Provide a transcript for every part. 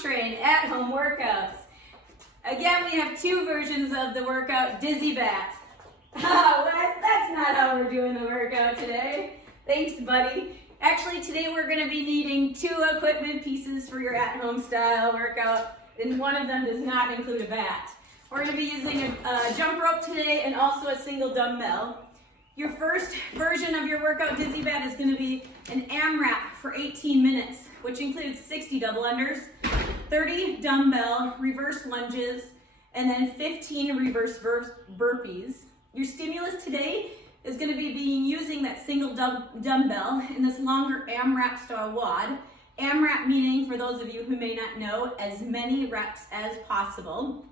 train at-home workouts. Again, we have two versions of the workout, DizzyBat. Oh, that's not how we're doing the workout today. Thanks, buddy. Actually, today we're going to be needing two equipment pieces for your at-home style workout, and one of them does not include a bat. We're going to be using a jump rope today and also a single dumbbell. Your first version of your workout, DizzyBat, is going to be an AMRAP for 18 minutes, which includes 60 double unders, 30 dumbbell reverse lunges, and then 15 reverse burpees. Your stimulus today is going to be using that single dumbbell in this longer AMRAP style WOD. AMRAP meaning, for those of you who may not know, as many reps as possible.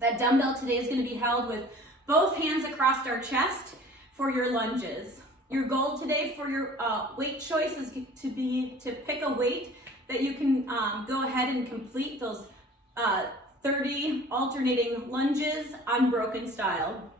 That dumbbell today is going to be held with both hands across our chest for your lunges. Your goal today for your weight choice is to pick a weight that you can go ahead and complete those 30 alternating lunges unbroken style.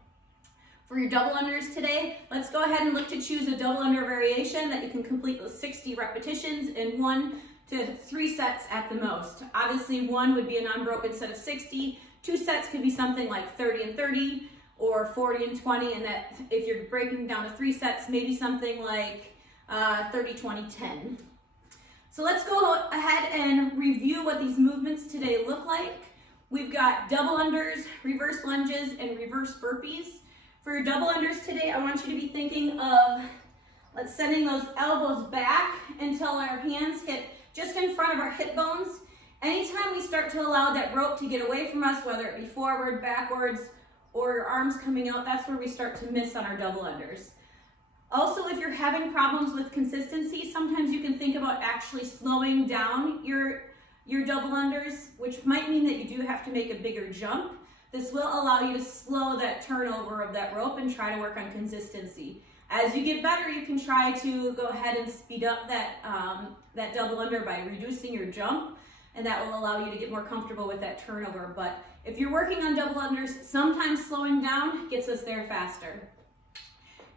For your double unders today, let's go ahead and look to choose a double under variation that you can complete those 60 repetitions in 1 to 3 sets at the most. Obviously, 1 would be an unbroken set of 60, 2 sets could be something like 30 and 30, or 40 and 20, and that if you're breaking down to 3 sets, maybe something like 30, 20, 10. So let's go ahead and review what these movements today look like. We've got double unders, reverse lunges, and reverse burpees. For your double unders today, I want you to be thinking of sending those elbows back until our hands hit just in front of our hip bones. Anytime we start to allow that rope to get away from us, whether it be forward, backwards, or your arms coming out, that's where we start to miss on our double unders. Also, if you're having problems with consistency, sometimes you can think about actually slowing down your double unders, which might mean that you do have to make a bigger jump. This will allow you to slow that turnover of that rope and try to work on consistency. As you get better, you can try to go ahead and speed up that double under by reducing your jump, and that will allow you to get more comfortable with that turnover. But if you're working on double unders, sometimes slowing down gets us there faster.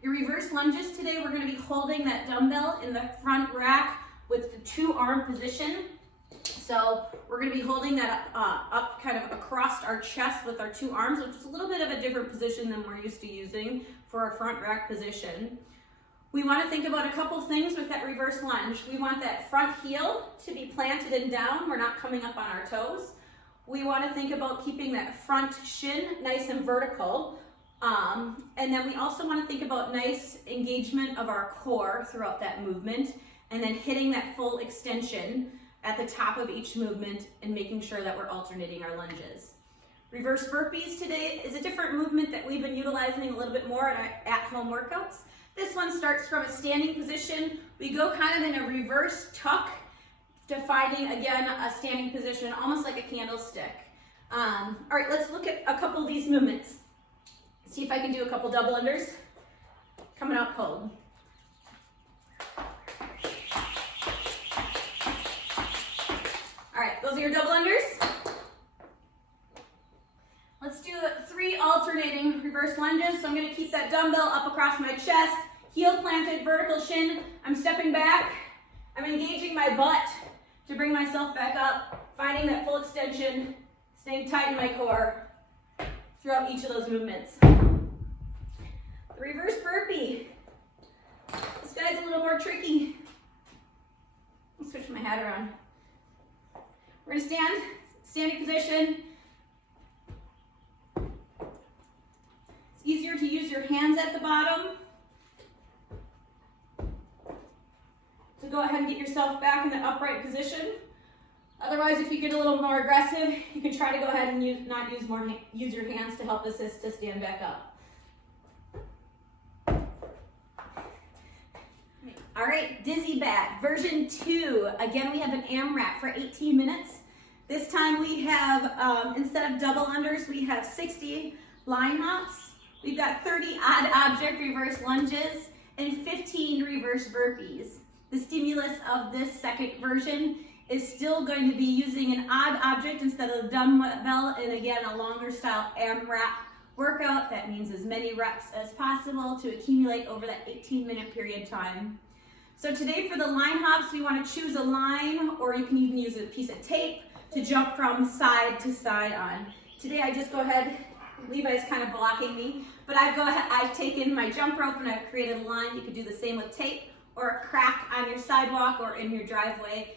Your reverse lunges today, we're going to be holding that dumbbell in the front rack with the 2-arm position. So we're going to be holding that up kind of across our chest with our 2 arms, which is a little bit of a different position than we're used to using for our front rack position. We want to think about a couple things with that reverse lunge. We want that front heel to be planted and down. We're not coming up on our toes. We want to think about keeping that front shin nice and vertical. And then we also want to think about nice engagement of our core throughout that movement, and then hitting that full extension at the top of each movement and making sure that we're alternating our lunges. Reverse burpees today is a different movement that we've been utilizing a little bit more in our at-home workouts. This one starts from a standing position. We go kind of in a reverse tuck to finding, again, a standing position, almost like a candlestick. All right, let's look at a couple of these movements. See if I can do a couple double unders. Coming out cold. All right, those are your double unders. Let's do 3 alternating reverse lunges. So I'm going to keep that dumbbell up across my chest, heel planted, vertical shin. I'm stepping back. I'm engaging my butt to bring myself back up, finding that full extension, staying tight in my core throughout each of those movements. The reverse burpee. This guy's a little more tricky. I'll switch my hat around. We're going to standing position. It's easier to use your hands at the bottom to go ahead and get yourself back in the upright position. Otherwise, if you get a little more aggressive, you can try to go ahead and use your hands to help assist to stand back up. All right, DizzyBat version 2. Again, we have an AMRAP for 18 minutes. This time we have, instead of double unders, we have 60 line hops. We've got 30 odd object reverse lunges and 15 reverse burpees. The stimulus of this second version is still going to be using an odd object instead of a dumbbell, and again, a longer style AMRAP workout. That means as many reps as possible to accumulate over that 18-minute period time. So today for the line hops, we want to choose a line, or you can even use a piece of tape to jump from side to side on. Today I just go ahead, Levi's kind of blocking me, but I've taken my jump rope and I've created a line. You could do the same with tape or a crack on your sidewalk or in your driveway,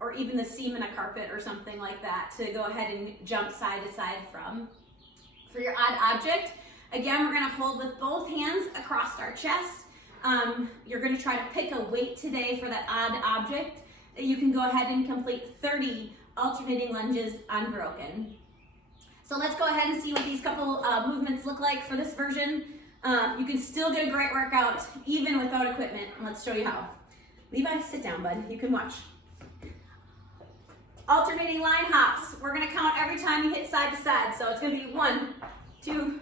or even the seam in a carpet or something like that to go ahead and jump side to side from. For your odd object, again, we're gonna hold with both hands across our chest. You're gonna try to pick a weight today for that odd object. You can go ahead and complete 30 alternating lunges unbroken. So let's go ahead and see what these couple movements look like for this version. You can still get a great workout even without equipment. Let's show you how. Levi, sit down, bud. You can watch. Alternating line hops. We're gonna count every time you hit side to side. So it's gonna be 1, 2,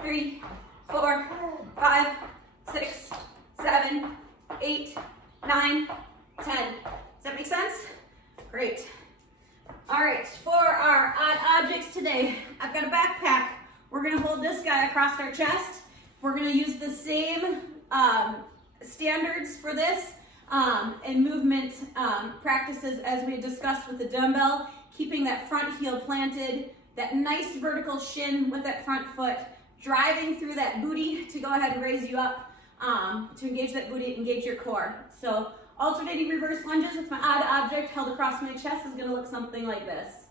3, 4, 5, 6, 7, 8, 9, 10. Does that make sense? Great. All right, for our odd objects today, I've got a backpack. We're gonna hold this guy across our chest. We're gonna use the same standards for this and movement practices as we discussed with the dumbbell, keeping that front heel planted, that nice vertical shin with that front foot, driving through that booty to go ahead and raise you up, to engage that booty, engage your core. So alternating reverse lunges with my odd object held across my chest is gonna look something like this.